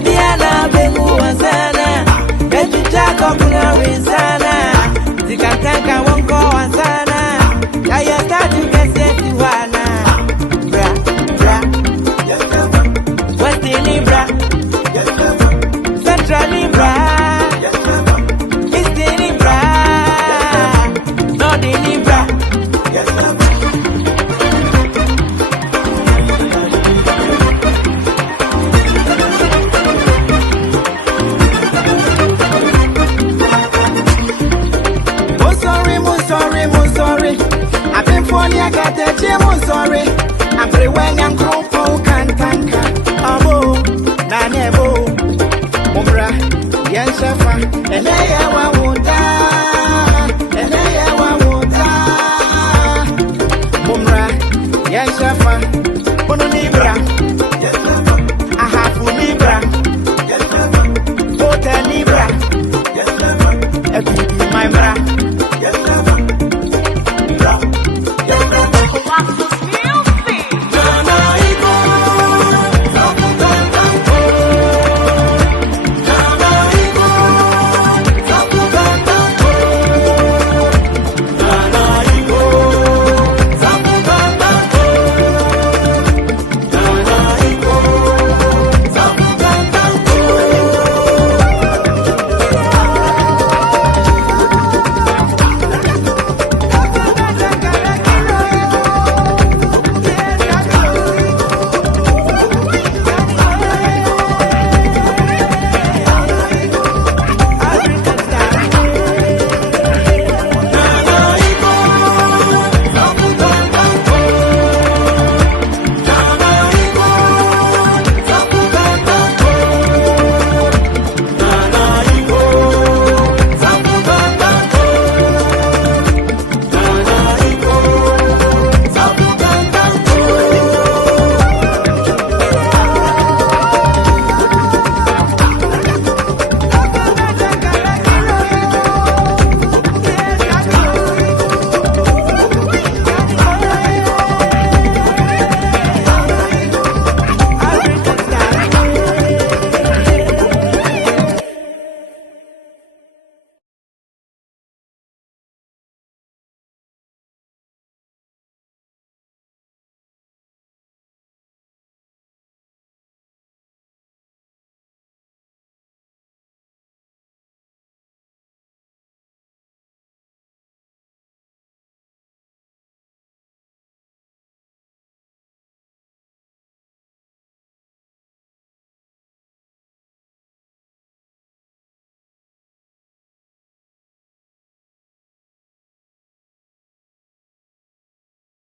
Babiana bengu wasana, Ejuchako kuna wisana, Zikataka wonko wasana, Kaya statu keseti wana, Bra, bra, West Libra, Central Libra, East Libra, North Libra. Sorry, I've been funny, I got a gym, sorry. I'm pretty when I'm crumpled, can't tank. Amo, Nanebo, Mumbra, Yansafa, and I won't